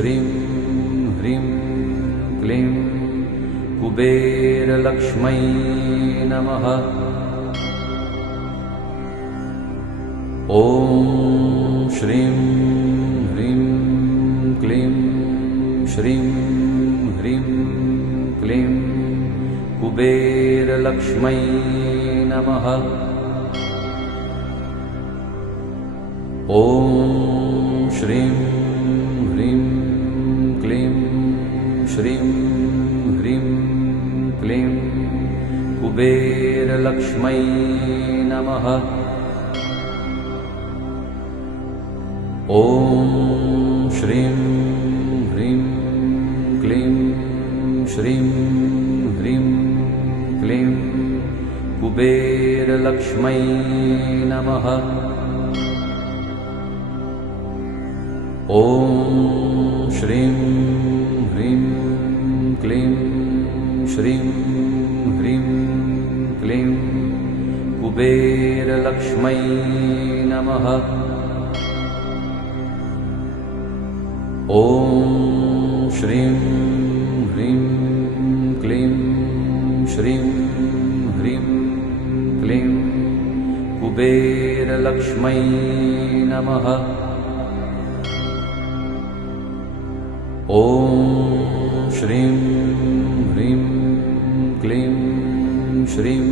श्रीं ह्रीं क्लीं कुबेरलक्ष्मै नमः। ॐ श्रीं ह्रीं क्लीं श्रीं ह्रीं क्लीं कुबेरलक्ष्मै नमः। ॐ श्रीं ह्रीं क्लीं श्रीं ह्रीं क्लीं कुबेरलक्ष्मै नमः। ॐ श्रीं ह्रीं क्लीं श्रीं ह्रीं क्लीं कुबेरलक्ष्मै नमः। ॐ श्रीं ह्रीं क्लीं श्रीं ह्रीं क्लीं कुबेरलक्ष्मै नमः। ॐ श्रीं ह्रीं क्लीं श्रीं ह्रीं क्लीं कुबेरलक्ष्मै नमः। ॐ श्रीं ह्रीं क्लीं श्रीं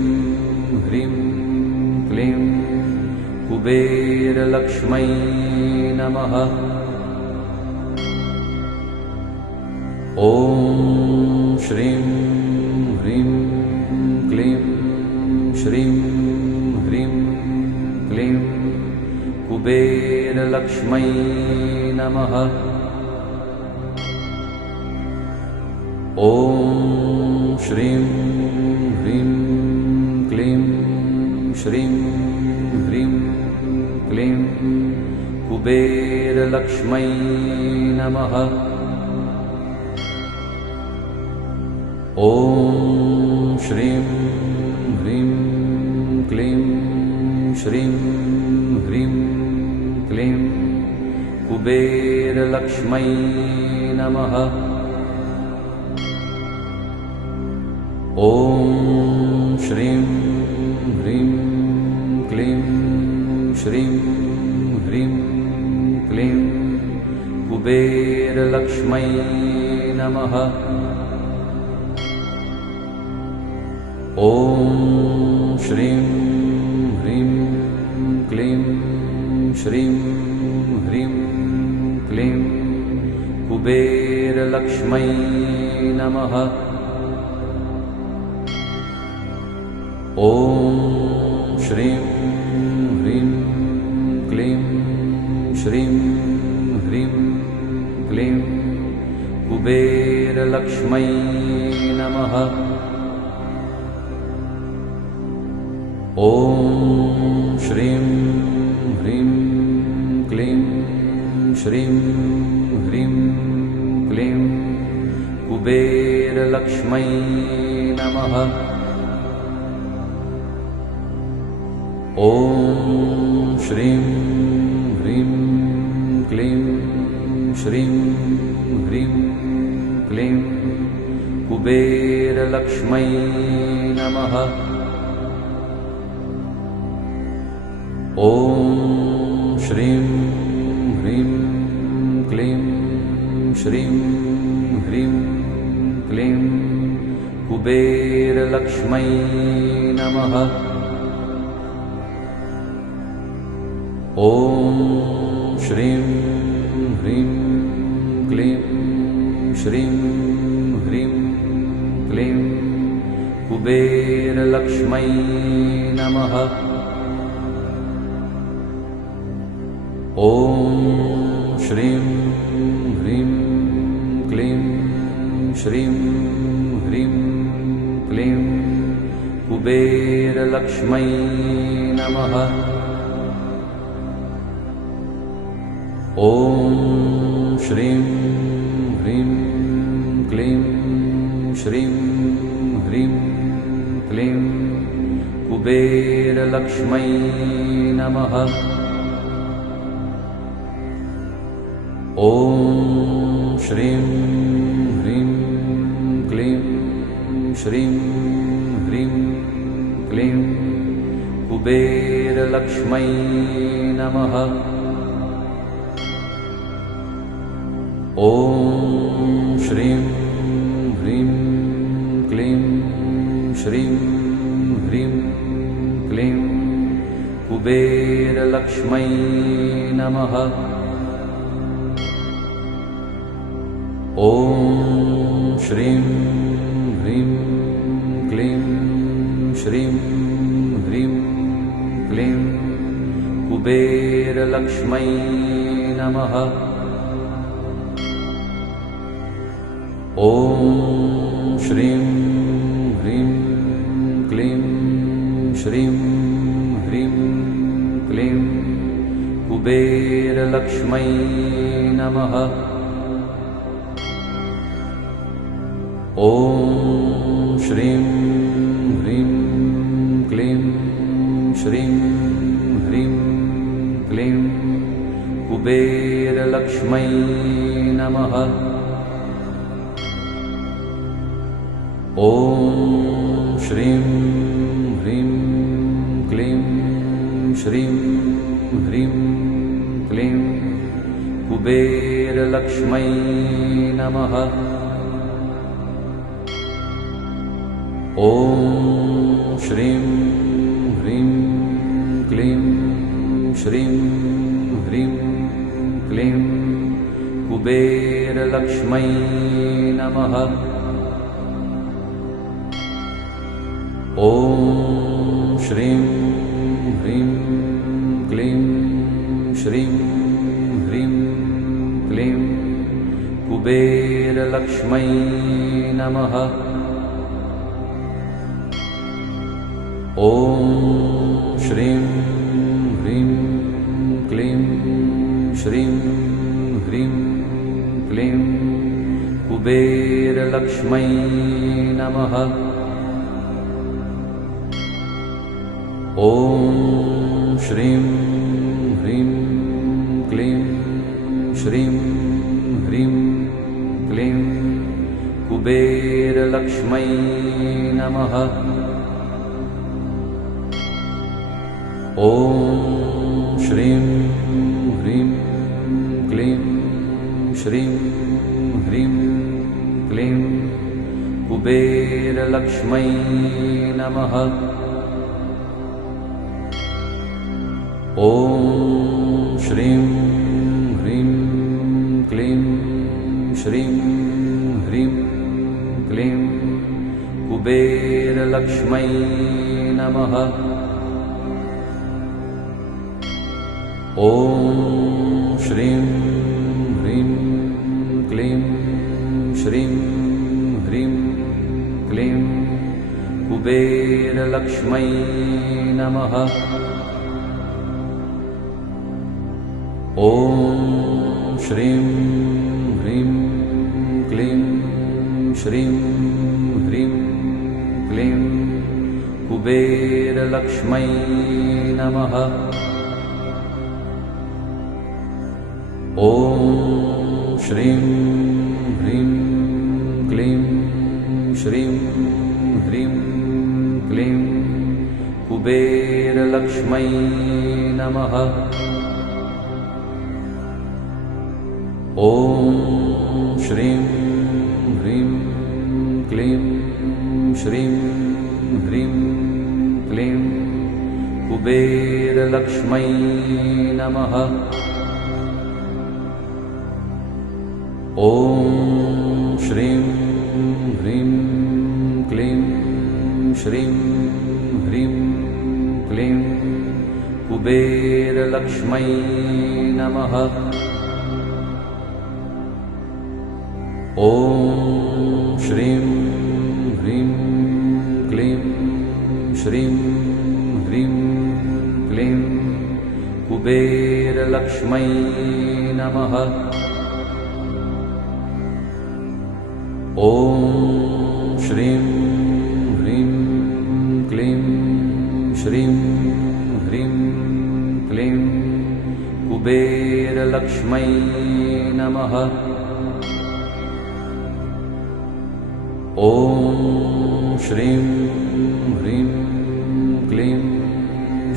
ह्रीं क्लीं कुबेरलक्ष्मै नमः। ॐ श्रीं ह्रीं क्लीं श्रीं ह्रीं क्लीं कुबेरलक्ष्मै नमः। ॐ श्रीं ह्रीं क्लीं श्रीं ह्रीं क्लीं कुबेरलक्ष्मै नमः। ॐ श्रीं ह्रीं क्लीं श्रीं ह्रीं क्लीं कुबेरलक्ष्मै नमः। ॐ श्रीं ह्रीं क्लीं श्रीं ह्रीं क्लीं कुबेरलक्ष्मै नमः। ॐ श्रीं ह्रीं क्लीं श्रीं ह्रीं क्लीं कुबेरलक्ष्मै नमः। ॐ श्रीं ह्रीं क्लीं श्रीं ह्रीं क्लीं कुबेरलक्ष्मै नमः। ॐ श्रीं ह्रीं क्लीं श्रीं ह्रीं क्लीं कुबेरलक्ष्मै नमः। ॐ श्रीं ह्रीं क्लीं श्रीं ह्रीं क्लीं कुबेरलक्ष्मै नमः। ॐ श्रीं ह्रीं क्लीं श्रीं ह्रीं क्लीं कुबेरलक्ष्मै नमः। ॐ श्रीं ह्रीं क्लीं श्रीं ह्रीं क्लीं कुबेरलक्ष्मै नमः। ॐ श्रीं ह्रीं क्लीं श्रीं ह्रीं क्लीं कुबेरलक्ष्मै नमः। ॐ श्रीं ह्रीं क्लीं श्रीं ह्रीं क्लीं कुबेरलक्ष्मै नमः। ॐ श्रीं ह्रीं क्लीं श्रीं ह्रीं क्लीं कुबेरलक्ष्मै नमः। ॐ श्रीं ह्रीं क्लीं श्रीं ह्रीं क्लीं कुबेरलक्ष्मै नमः। ॐ श्रीं ह्रीं क्लीं श्रीं ह्रीं क्लीं कुबेरलक्ष्मै नमः। ॐ श्रीं ह्रीं क्लीं श्रीं ह्रीं क्लीं कुबेरलक्ष्मै नमः। ॐ श्रीं ह्रीं क्लीं श्रीं ह्रीं क्लीं कुबेरलक्ष्मै नमः। ॐ श्रीं ह्रीं क्लीं श्रीं ह्रीं क्लीं कुबेरलक्ष्मै नमः। ॐ श्रीं ह्रीं क्लीं श्रीं ह्रीं क्लीं कुबेरलक्ष्मै नमः। ॐ श्रीं ह्रीं क्लीं श्रीं ह्रीं क्लीं कुबेरलक्ष्मै नमः। ॐ श्रीं ह्रीं क्लीं श्रीं ह्रीं क्लीं कुबेरलक्ष्मै नमः। ॐ श्रीं ह्रीं क्लीं श्रीं ह्रीं क्लीं कुबेरलक्ष्मै नमः। ॐ श्रीं ह्रीं क्लीं श्रीं ह्रीं क्लीं कुबेरलक्ष्मै नमः। ॐ श्रीं ह्रीं क्लीं श्रीं ह्रीं क्लीं कुबेरलक्ष्मै नमः। ॐ श्रीं ह्रीं क्लीं श्रीं ह्रीं क्लीं कुबेरलक्ष्मै नमः। ॐ श्रीं ह्रीं क्लीं श्रीं ह्रीं क्लीं कुबेरलक्ष्मै नमः। ॐ श्रीं ह्रीं क्लीं श्रीं ह्रीं क्लीं कुबेरलक्ष्मै नमः। ॐ श्रीं ह्रीं क्लीं श्रीं ह्रीं क्लीं कुबेरलक्ष्मै नमः। ॐ श्रीं ह्रीं क्लीं श्रीं ह्रीं क्लीं कुबेरलक्ष्मै नमः। ॐ श्रीं ह्रीं क्लीं श्रीं ह्रीं क्लीं कुबेरलक्ष्मै नमः। ॐ श्रीं ह्रीं क्लीं श्रीं ह्रीं क्लीं कुबेरलक्ष्मै नमः। ॐ श्रीं ह्रीं क्लीं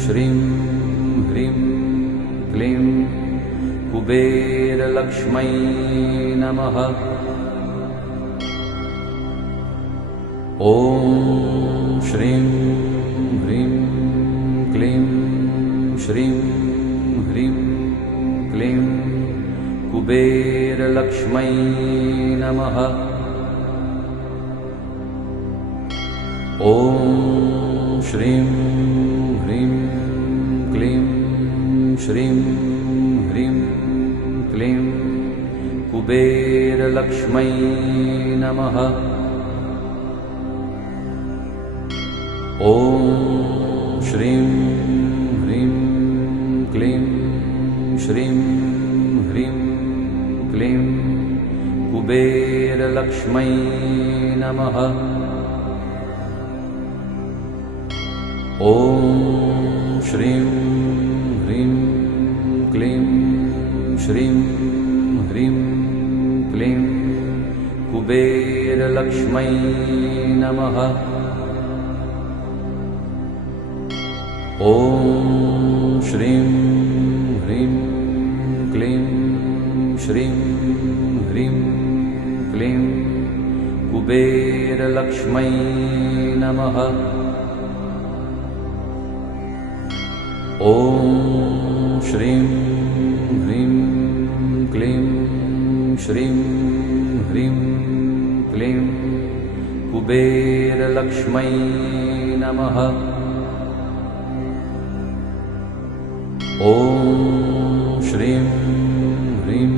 श्रीं ह्रीं क्लीं कुबेरलक्ष्मै नमः। ॐ श्रीं ह्रीं क्लीं श्रीं ह्रीं क्लीं कुबेरलक्ष्मै नमः। ॐ श्रीं ह्रीं क्लीं श्रीं ह्रीं क्लीं कुबेरलक्ष्मै नमः। ॐ श्रीं ह्रीं क्लीं श्रीं ह्रीं क्लीं कुबेरलक्ष्मै नमः। ॐ श्रीं ह्रीं क्लीं श्रीं ह्रीं क्लीं कुबेरलक्ष्मै नमः। ॐ श्रीं ह्रीं क्लीं श्रीं ह्रीं क्लीं कुबेरलक्ष्मै नमः। ॐ श्रीं ह्रीं क्लीं श्रीं ह्रीं क्लीं कुबेरलक्ष्मै नमः। ॐ श्रीं ह्रीं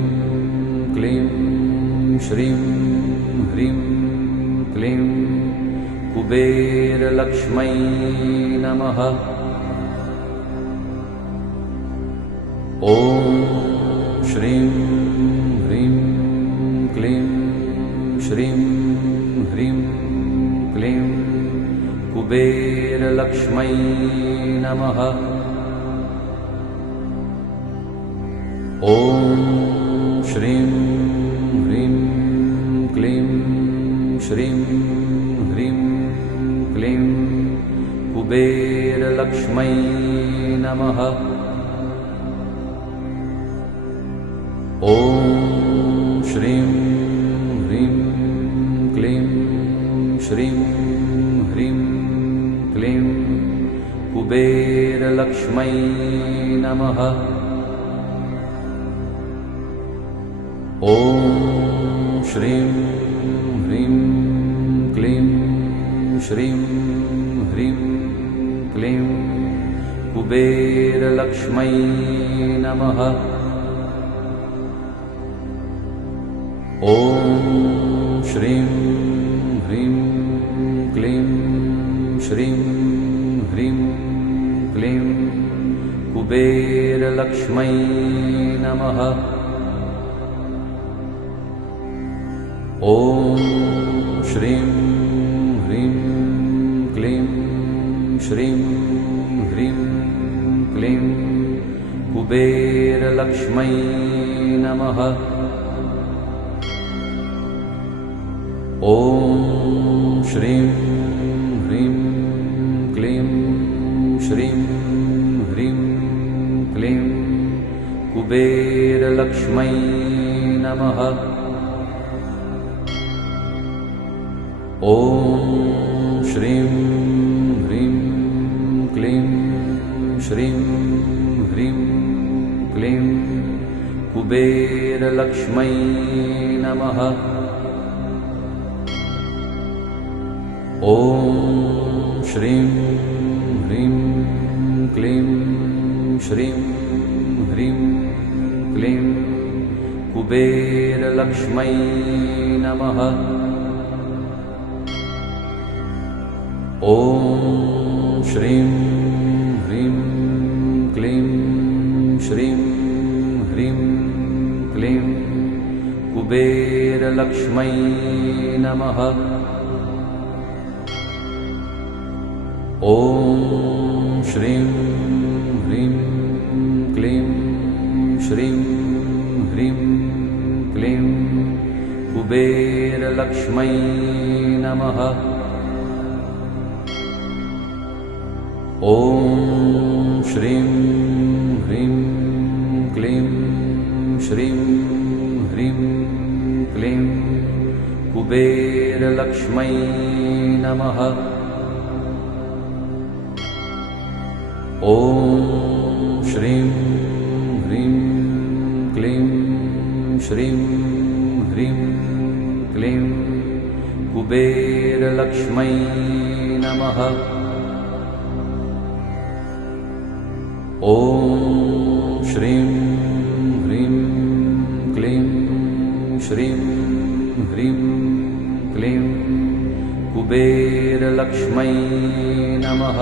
क्लीं श्रीं ह्रीं क्लीं कुबेरलक्ष्मै नमः। ॐ श्रीं ह्रीं क्लीं श्रीं ह्रीं क्लीं कुबेरलक्ष्मै नमः। ॐ श्रीं ह्रीं क्लीं श्रीं ह्रीं क्लीं कुबेरलक्ष्मै नमः। ॐ श्रीं ह्रीं क्लीं श्रीं ह्रीं क्लीं कुबेरलक्ष्मै नमः। ॐ श्रीं ह्रीं क्लीं श्रीं ह्रीं क्लीं कुबेरलक्ष्मै नमः। ॐ श्रीं ह्रीं क्लीं श्रीं ह्रीं क्लीं कुबेरलक्ष्मै नमः। ॐ श्रीं ह्रीं क्लीं श्रीं ह्रीं क्लीं कुबेरलक्ष्मै नमः। ॐ श्रीं ह्रीं क्लीं श्रीं ह्रीं क्लीं कुबेरलक्ष्मै नमः। ॐ श्रीं ह्रीं क्लीं श्रीं ह्रीं क्लीं कुबेरलक्ष्मै नमः। ॐ श्रीं ह्रीं क्लीं श्रीं ह्रीं क्लीं कुबेरलक्ष्मै नमः। ॐ श्रीं ह्रीं क्लीं श्रीं ह्रीं क्लीं कुबेरलक्ष्मै नमः। ॐ श्रीं ह्रीं क्लीं श्रीं ह्रीं क्लीं कुबेरलक्ष्मै नमः। ॐ श्रीं ह्रीं क्लीं श्रीं ह्रीं क्लीं कुबेरलक्ष्मै नमः। ॐ श्रीं ह्रीं क्लीं श्रीं ह्रीं क्लीं कुबेरलक्ष्मै नमः। ॐ श्रीं ह्रीं क्लीं श्रीं ह्रीं क्लीं कुबेरलक्ष्मै नमः।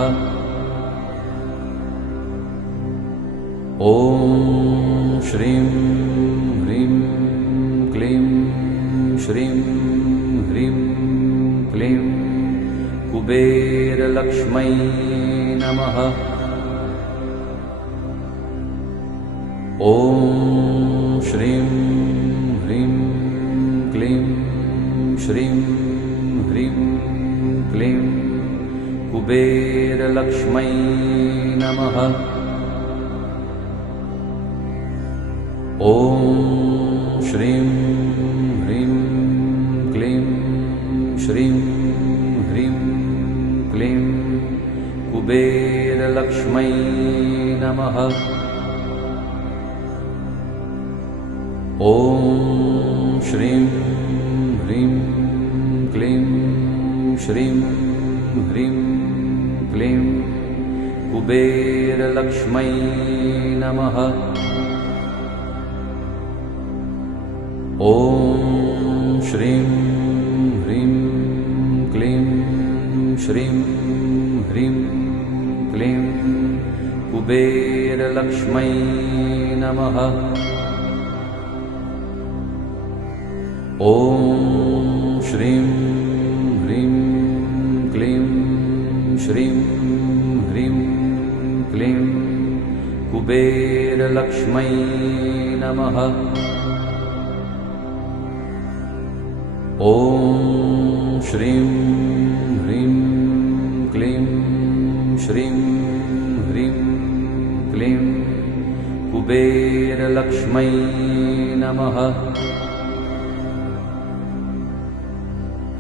ॐ श्रीं ह्रीं क्लीं श्रीं ह्रीं क्लीं कुबेरलक्ष्मै नमः। ॐ श्रीं ह्रीं क्लीं श्रीं ह्रीं क्लीं कुबेरलक्ष्मै नमः। ॐ श्रीं ह्रीं क्लीं श्रीं ह्रीं क्लीं कुबेरलक्ष्मै नमः। ॐ श्रीं ह्रीं क्लीं श्रीं ह्रीं क्लीं कुबेरलक्ष्मै नमः। ॐ श्रीं ह्रीं क्लीं श्रीं ह्रीं क्लीं कुबेरलक्ष्मै नमः। ॐ श्रीं ह्रीं क्लीं श्रीं ह्रीं क्लीं कुबेरलक्ष्मै नमः। ॐ श्रीं ह्रीं क्लीं श्रीं ह्रीं क्लीं कुबेरलक्ष्मै नमः।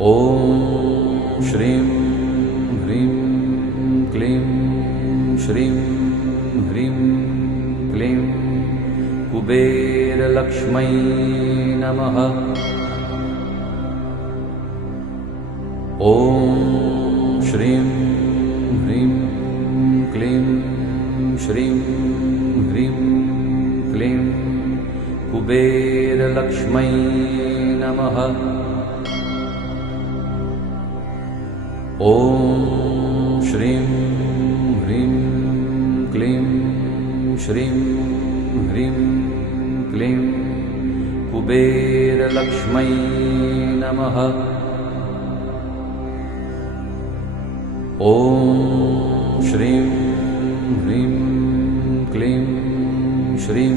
ॐ श्रीं ह्रीं क्लीं श्रीं ह्रीं क्लीं कुबेरलक्ष्मै नमः। ॐ श्रीं ह्रीं क्लीं श्रीं ह्रीं क्लीं कुबेरलक्ष्मै नमः। ॐ श्रीं ह्रीं क्लीं श्रीं ह्रीं क्लीं कुबेरलक्ष्मै नमः। ॐ श्रीं ह्रीं क्लीं श्रीं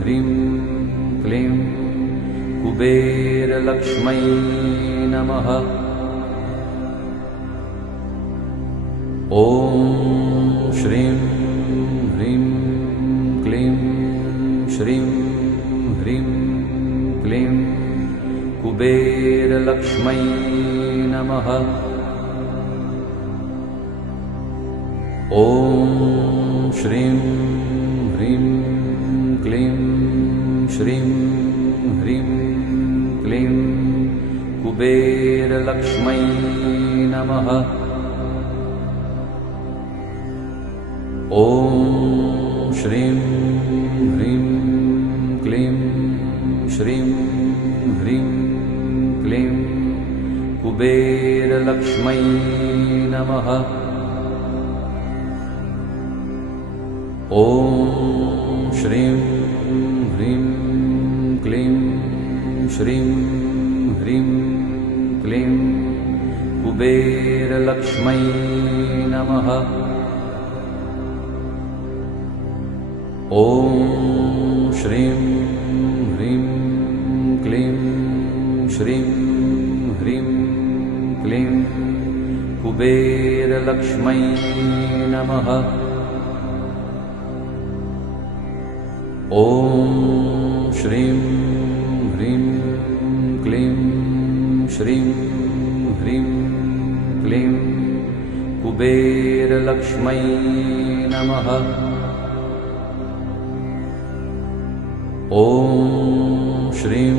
ह्रीं क्लीं कुबेरलक्ष्मै नमः। ॐ श्रीं ह्रीं क्लीं श्रीं ह्रीं क्लीं कुबेरलक्ष्मै नमः। ॐ श्रीं ह्रीं क्लीं श्रीं ह्रीं क्लीं कुबेरलक्ष्मै नमः। ॐ श्रीं ह्रीं क्लीं श्रीं ह्रीं क्लीं कुबेरलक्ष्मै नमः। ॐ श्रीं ह्रीं क्लीं श्रीं ह्रीं क्लीं कुबेरलक्ष्मै नमः। ॐ श्रीं ह्रीं क्लीं कुबेरलक्ष्मै नमः। ॐ श्रीं ह्रीं क्लीं श्रीं ह्रीं क्लीं कुबेरलक्ष्मै नमः। ॐ श्रीं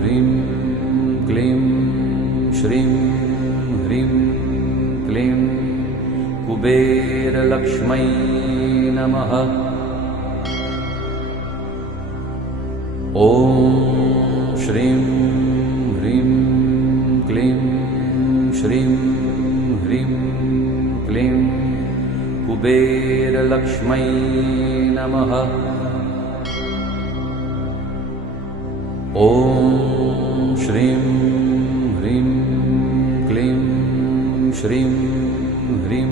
ह्रीं क्लीं श्रीं ह्रीं क्लीं कुबेरलक्ष्मै नमः। ॐ श्रीं ह्रीं क्लीं श्रीं ह्रीं क्लीं कुबेरलक्ष्मै नमः। ॐ श्रीं ह्रीं क्लीं श्रीं ह्रीं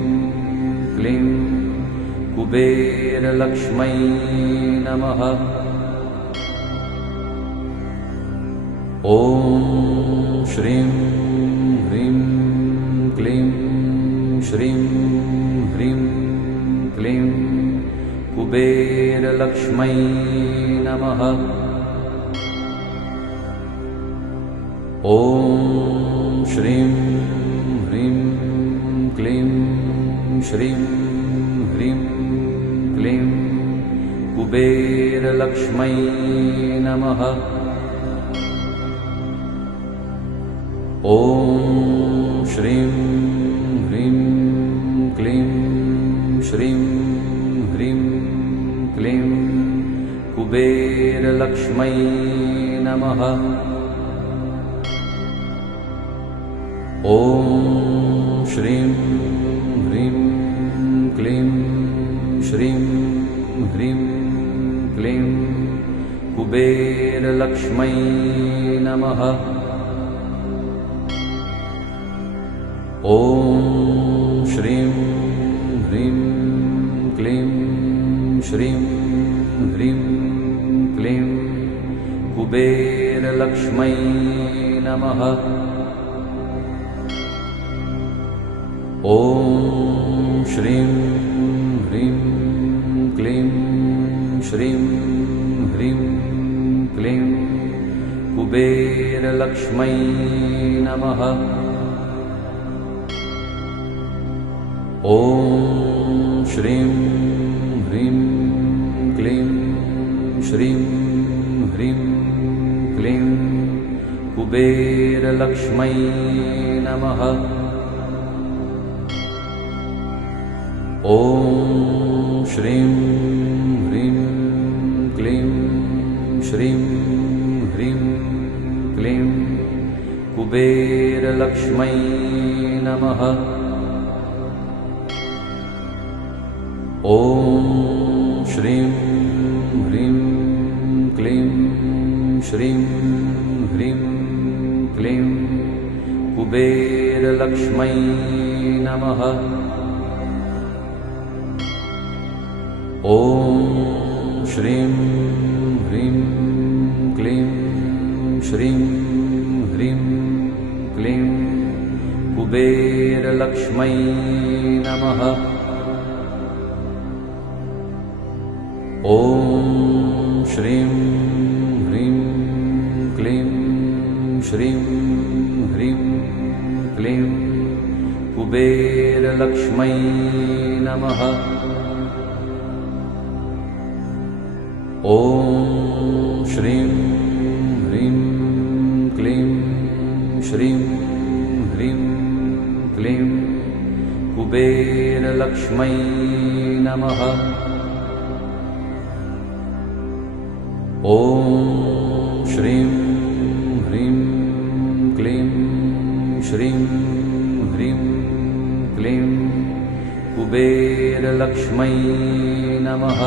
क्लीं कुबेरलक्ष्मै नमः। ॐ श्रीं ह्रीं क्लीं श्रीं ह्रीं क्लीं कुबेरलक्ष्मै नमः। ॐ श्रीं ह्रीं क्लीं श्रीं ह्रीं क्लीं कुबेरलक्ष्मै नमः। ॐ श्रीं ह्रीं क्लीं श्रीं ह्रीं क्लीं कुबेरलक्ष्मै नमः। ॐ श्रीं ह्रीं क्लीं श्रीं ह्रीं क्लीं कुबेरलक्ष्मै नमः। ॐ श्रीं ह्रीं क्लीं श्रीं ह्रीं क्लीं कुबेरलक्ष्मै नमः। ॐ श्रीं ह्रीं क्लीं श्रीं ह्रीं क्लीं कुबेरलक्ष्मै नमः। ॐ श्रीं ह्रीं क्लीं श्रीं ह्रीं क्लीं कुबेरलक्ष्मै नमः। ॐ श्रीं ह्रीं क्लीं श्रीं ह्रीं क्लीं कुबेरलक्ष्मै नमः। ॐ श्रीं ह्रीं क्लीं श्रीं ह्रीं क्लीं कुबेरलक्ष्मै नमः। ॐ श्रीं ह्रीं क्लीं श्रीं ह्रीं क्लीं कुबेरलक्ष्मै नमः। ॐ श्रीं ह्रीं क्लीं श्रीं ह्रीं क्लीं कुबेरलक्ष्मै नमः। ॐ श्रीं ह्रीं क्लीं श्रीं ह्रीं क्लीं कुबेरलक्ष्मै नमः। ॐ श्रीं ह्रीं क्लीं श्रीं ह्रीं क्लीं कुबेरलक्ष्मै नमः।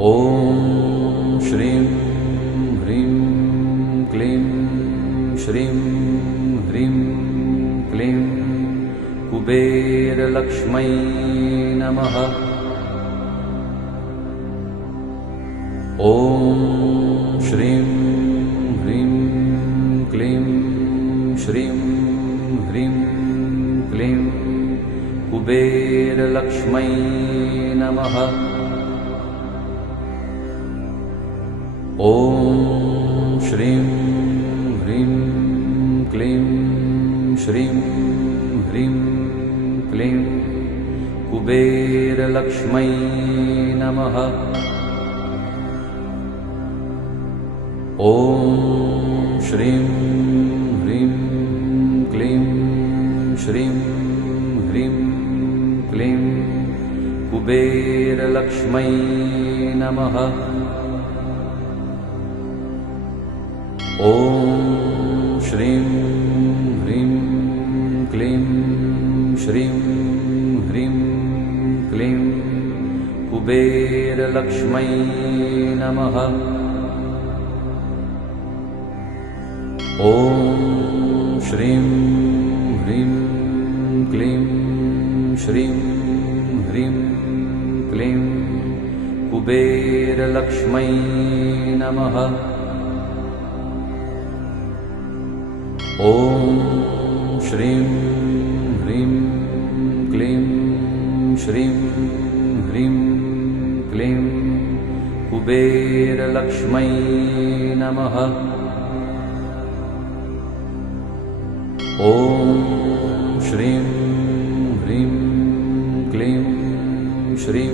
ॐ श्रीं ह्रीं क्लीं श्रीं ह्रीं क्लीं कुबेरलक्ष्मै नमः। ॐ श्रीं ह्रीं क्लीं कुबेरलक्ष्मै नमः। ॐ श्रीं ह्रीं क्लीं श्रीं ह्रीं क्लीं कुबेरलक्ष्मै नमः। ॐ श्रीं ह्रीं क्लीं श्रीं ह्रीं क्लीं कुबेरलक्ष्मै नमः। ॐ श्रीं ह्रीं क्लीं श्रीं ह्रीं क्लीं कुबेरलक्ष्मै नमः। ॐ श्रीं ह्रीं क्लीं श्रीं ह्रीं क्लीं कुबेरलक्ष्मै नमः। ॐ श्रीं ह्रीं क्लीं श्रीं ह्रीं क्लीं कुबेरलक्ष्मै नमः। ॐ श्रीं ह्रीं क्लीं श्रीं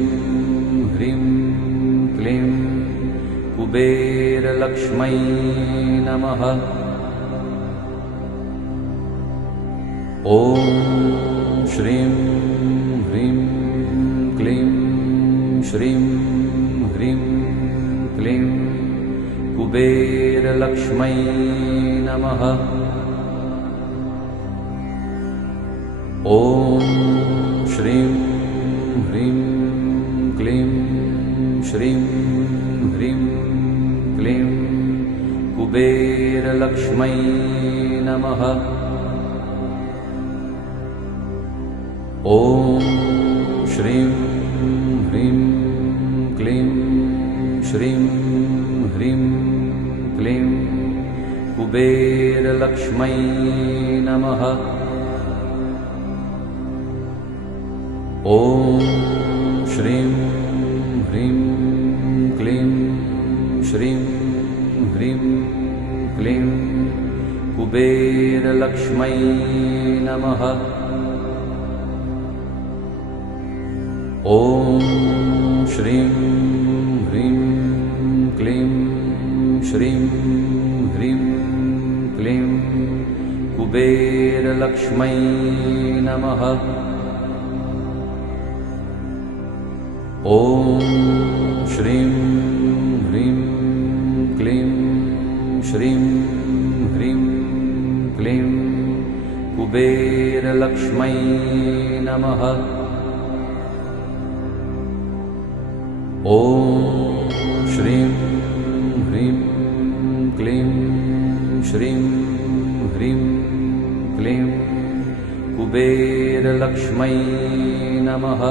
ह्रीं क्लीं कुबेरलक्ष्मै नमः। ॐ श्रीं ह्रीं क्लीं श्रीं ह्रीं क्लीं कुबेरलक्ष्मै नमः। ॐ श्रीं ह्रीं क्लीं श्रीं ह्रीं क्लीं कुबेरलक्ष्मै नमः। ॐ श्रीं ह्रीं क्लीं श्रीं ह्रीं क्लीं कुबेरलक्ष्मै नमः। ॐ श्रीं ह्रीं क्लीं श्रीं ह्रीं क्लीं कुबेरलक्ष्मै नमः। ॐ श्रीं ह्रीं क्लीं श्रीं ह्रीं क्लीं कुबेरलक्ष्मै नमः। ॐ श्रीं ह्रीं क्लीं श्रीं ह्रीं क्लीं कुबेरलक्ष्मै नमः। ॐ श्रीं ह्रीं क्लीं श्रीं ह्रीं क्लीं कुबेरलक्ष्मै नमः।